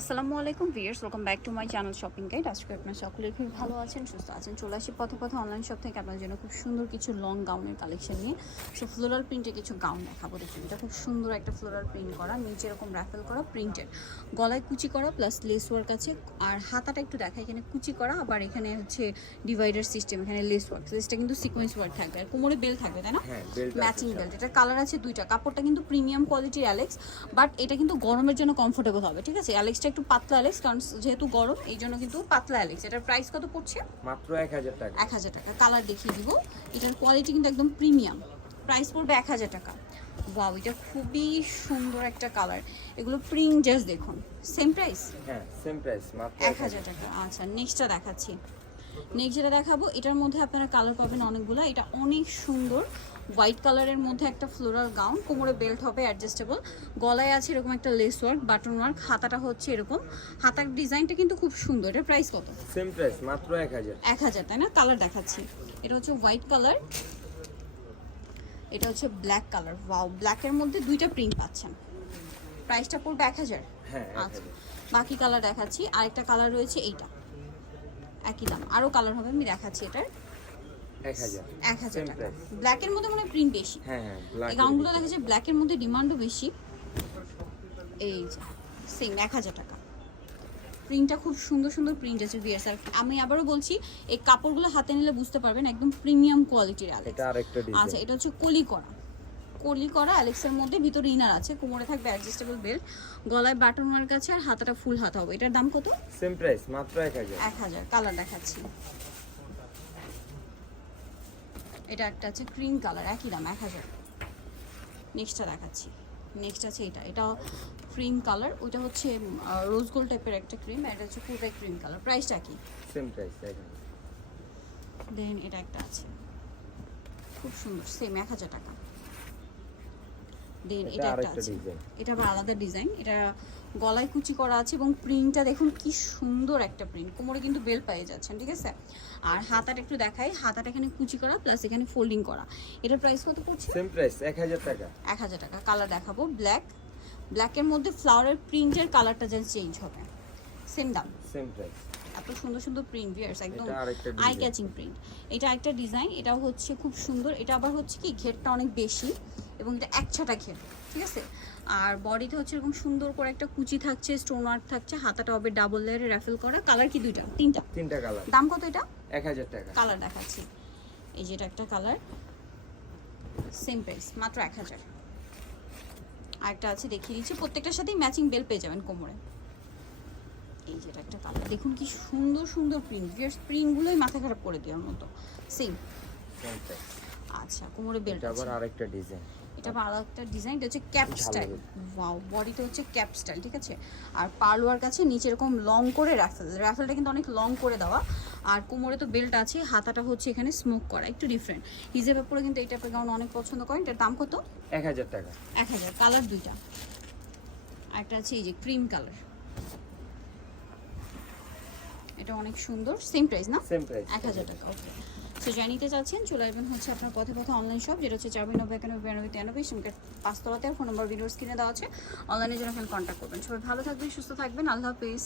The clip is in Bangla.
আসসালামু আলাইকুম viewers welcome back to my channel shopping guide আজকে আপনারা সকলে খুবই ভালো আছেন সুস্থ আছেন চলে আসি পথে পথে অনলাইন শপ থেকে আপনার জন্য খুব সুন্দর কিছু লং গাউনের কালেকশন নিয়ে। সো ফ্লোরাল প্রিন্টে কিছু গাউন দেখাবো দেখুন এটা খুব সুন্দর একটা ফ্লোরাল প্রিন্ট করা নিচে এরকম র্যাফেল করা প্রিন্টেড গলায় কুচি করা প্লাস লেস ওয়ার্ক আছে আর হাতাটা একটু দেখা এখানে কুচি করা আবার এখানে হচ্ছে ডিভাইডার সিস্টেম এখানে লেস ওয়ার্ক লেসটা কিন্তু সিকোয়েন্স ওয়ার্ক থাকবে আর কোমরে বেল থাকবে তাই না? ম্যাচিং বেল্ট এটা কালার আছে দুইটা কাপড়টা কিন্তু প্রিমিয়াম কোয়ালিটির অ্যালেক্স বাট এটা কিন্তু গরমের জন্য কমফোর্টেবল হবে ঠিক আছে? অ্যালেক্সটা একটু পাতলা অ্যালেক্স কারণ যেহেতু গরম এই জন্য কিন্তু পাতলা অ্যালেক্স এটার প্রাইস কত পড়ছে? মাত্র এক হাজার টাকা। এক হাজার টাকা। কালার দেখিয়ে দিব। এটার কোয়ালিটি কিন্তু একদম প্রিমিয়াম প্রাইস পড়বে এক হাজার টাকা। ওয়াও এটা খুবই সুন্দর একটা কালার এগুলো প্রিন্ট জাস্ট দেখুন। সেম প্রাইস হ্যাঁ সেম প্রাইস মাত্র এক হাজার টাকা। আচ্ছা নেক্সটটা দেখাচ্ছি। নেক্সট যেটা দেখাবো এটার মধ্যে আপনারা কালার পাবেন অনেকগুলো। এটা অনেক সুন্দর। হোয়াইট কালারের মধ্যে একটা ফ্লোরাল গাউন কোমরে বেল্ট হবে অ্যাডজাস্টেবল গলায় আছে এরকম একটা লেস ওয়ার্ক বাটন ওয়ার্ক হাতাটা হচ্ছে এরকম। হাতার ডিজাইনটা কিন্তু খুব সুন্দর। এটার প্রাইস কত? সেম প্রাইস মাত্র এক হাজার। এক হাজার তাই না? কালার দেখাচ্ছি। এটা হচ্ছে হোয়াইট কালার এটা হচ্ছে ব্ল্যাক কালার ওয়াও ব্ল্যাকের মধ্যে দুইটা প্রিন্ট পাচ্ছেন। প্রাইসটা পড়বে এক হাজার? হ্যাঁ আচ্ছা। বাকি কালার দেখাচ্ছি। আরেকটা কালার রয়েছে এইটা। একই দাম। আরও কালার হবে আমি দেখাচ্ছি এটার। টাকা। ব্ল্যাকের মধ্যে মনে প্রিন্ট বেশি। হ্যাঁ হ্যাঁ এই গাউনগুলো দেখা যায় ব্ল্যাকের মধ্যে ডিমান্ডও বেশি। এই যে সেম এক হাজার টাকা। প্রিন্টটা খুব সুন্দর সুন্দর প্রিন্ট আছে বিয়ার্স আর আমি আবারও বলছি এই কাপড়গুলো হাতে নিলে বুঝতে পারবেন একদম প্রিমিয়াম কোয়ালিটির আলেক্স এটা আরেকটা আচ্ছা এটা হচ্ছে কলি করা কলি করা অ্যালেক্সের মধ্যে ভিতরে ইনার আছে কোমরে থাকবে অ্যাডজাস্টেবল বেল্ট গলায় বাটন মার্ক আছে আর হাতাটা ফুল হাতা হবে। এটার দাম কত? সেম প্রাইস মাত্র এক হাজার। এক হাজার কালার দেখাচ্ছি। এটা একটা আছে ক্রিম কালার একই দাম এক হাজার। নেক্সটটা দেখাচ্ছি। নেক্সট আছে এটা। এটা ক্রিম কালার ওইটা হচ্ছে রোজ গোল্ড টাইপের একটা ক্রিম এটা হচ্ছে পুরোটাই ক্রিম কালার প্রাইসটা কি? সেম প্রাইস দেন এটা একটা আছে। খুব সুন্দর সেম এক হাজার টাকা। দেন এটা এটা একটা আছে। এটা আবার আলাদা ডিজাইন এটা গলায় কুচি করা আছে এবং প্রিন্টটা দেখুন কি সুন্দর একটা প্রিন্ট কোমরে কিন্তু বেল পেয়ে যাচ্ছেন ঠিক আছে? আর হাতাটা একটু দেখাই হাতাটা এখানে কুচি করা প্লাস এখানে ফোল্ডিং করা। এটার প্রাইস কত পড়ছে? সেম প্রাইস এক হাজার টাকা। এক হাজার টাকা কালার দেখাবো ব্ল্যাক ব্ল্যাকের মধ্যে ফ্লাওয়ারের প্রিন্টের কালারটা যেন চেঞ্জ হবে। সেম দাম। সেম প্রাইস এত সুন্দর সুন্দর প্রিন্ট ভিয়ার্স একদম আই ক্যাচিং প্রিন্ট এটা একটা ডিজাইন এটাও হচ্ছে খুব সুন্দর। এটা আবার হচ্ছে কি ঘেরটা অনেক বেশি। এবং এটা একছাটা ঘের ঠিক আছে? আর বডিতে হচ্ছে এরকম সুন্দর করে একটা কুচি থাকছে স্টোন ওয়ার্ক থাকছে হাতাটা হবে ডাবল লেয়ারে র্যাফেল করা। কালার কি দুইটা? তিনটা। তিনটা কালার দাম কত এটা? এক হাজার টাকা। কালার দেখাচ্ছি। এই যেটা একটা কালার সেম প্রাইস মাত্র এক হাজার। আরেকটা আছে দেখিয়ে দিচ্ছি। প্রত্যেকটার সাথেই ম্যাচিং বেল পেয়ে যাবেন কোমরে। এই যেটা একটা কালার দেখুন কি সুন্দর সুন্দর প্রিন্ট জাস্ট প্রিন্টগুলোই মাথা খারাপ করে দেওয়ার মতো। সেম আচ্ছা কোমরে বেল্ট আবার আরেকটা ডিজাইন এটা আলাদা একটা ডিজাইন এটা হচ্ছে ক্যাপ স্টাইল ওয়াও বডিতে হচ্ছে ক্যাপ স্টাইল ঠিক আছে? আর পার্লোয়ার কাছে নিচে এরকম লং করে র্যাফেল র্যাফেলটা কিন্তু অনেক লং করে দেওয়া। আর কোমরে তো বেল্ট আছে হাতাটা হচ্ছে এখানে স্মোক করা একটু ডিফারেন্ট হিজেব পরে কিন্তু এই টাইপের গাউন অনেক পছন্দ করেন। এটার দাম কত? এক হাজার টাকা। এক হাজার কালার দুইটা। আর একটা আছে এই যে ক্রিম কালার এটা অনেক সুন্দর সেম প্রাইস না? সেম প্রাইস এক হাজার টাকা ওকে সো জানিতে চাচ্ছেন, চলে আসবেন হচ্ছে আপনার পথে পথে অনলাইন শপ যেটা হচ্ছে চারবি নব্বই একানব্বই, বিরানব্বই, তিরানব্বই সিমকে পাঁচতলাতে ফোন নম্বর ভিডিওস কিনে দেওয়া আছে। অনলাইনের জন্য এখানে কন্ট্যাক্ট করবেন। সবাই ভালো থাকবেন, সুস্থ থাকবেন। আল্লাহ হাফিজ।